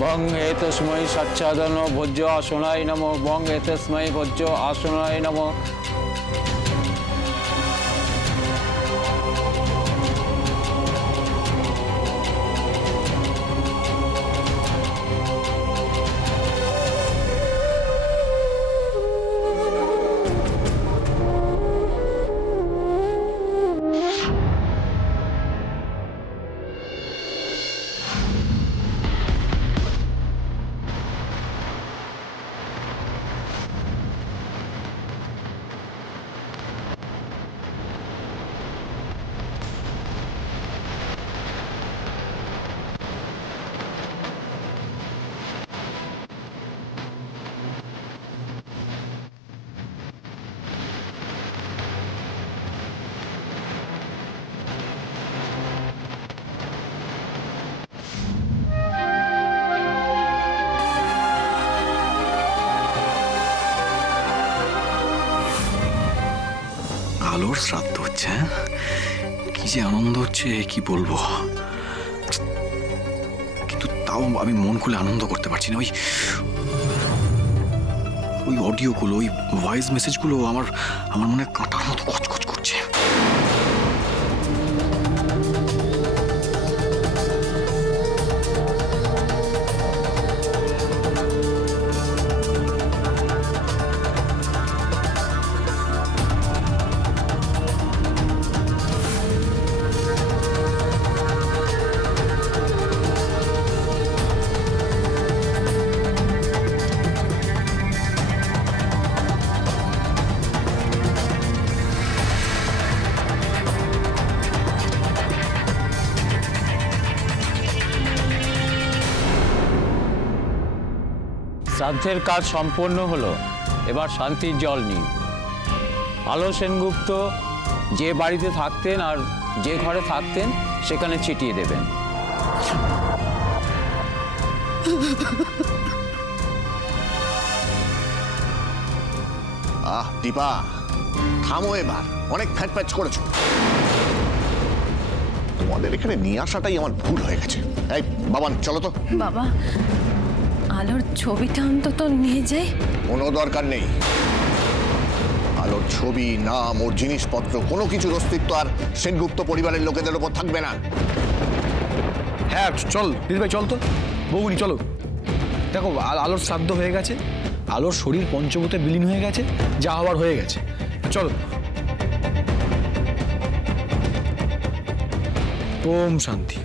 বং এতস্मै সচ্ছাদন ভোজ্য আসনায় নমঃ বং এতস্मै ভোজ্য আসনায় নমঃ। আলোর শ্রাদ্ধ হচ্ছে, কি যে আনন্দ হচ্ছে কি বলবো, কিন্তু তাও আমি মন খুলে আনন্দ করতে পারছি না। ওই অডিওগুলো, ওই ভয়েস মেসেজগুলো আমার মনে কাঁটার মতো খচখচ করছে। শ্রাদ্ধের কাজ সম্পন্ন হলো, এবার শান্তির জল নিন। আলো সেনগুপ্ত যে বাড়িতে থাকতেন আর যে ঘরে থাকতেন সেখানে ছিটিয়ে দেবেন। দীপা, থামো এবার, অনেক ফ্যাট প্যাচ করেছো। তোমাদের এখানে নিয়ে আসাটাই আমার ভুল হয়ে গেছে। এই বাবান, চলো তো। বাবা, আলোর ছবিটা অন্তত নিয়ে যাই। কোনো দরকার নেই। আলোর ছবি, নাম, ওর জিনিসপত্র কোনো কিছুর অস্তিত্ব আর সেনগুপ্ত পরিবারের লোকেদের ওপর থাকবে না। হ্যাঁ চল দিদি ভাই, চল তো বউনি, চলো। দেখো আলোর শ্রাদ্ধ হয়ে গেছে, আলোর শরীর পঞ্চভূতে বিলীন হয়ে গেছে, যা হওয়ার হয়ে গেছে, চলো। ওম শান্তি।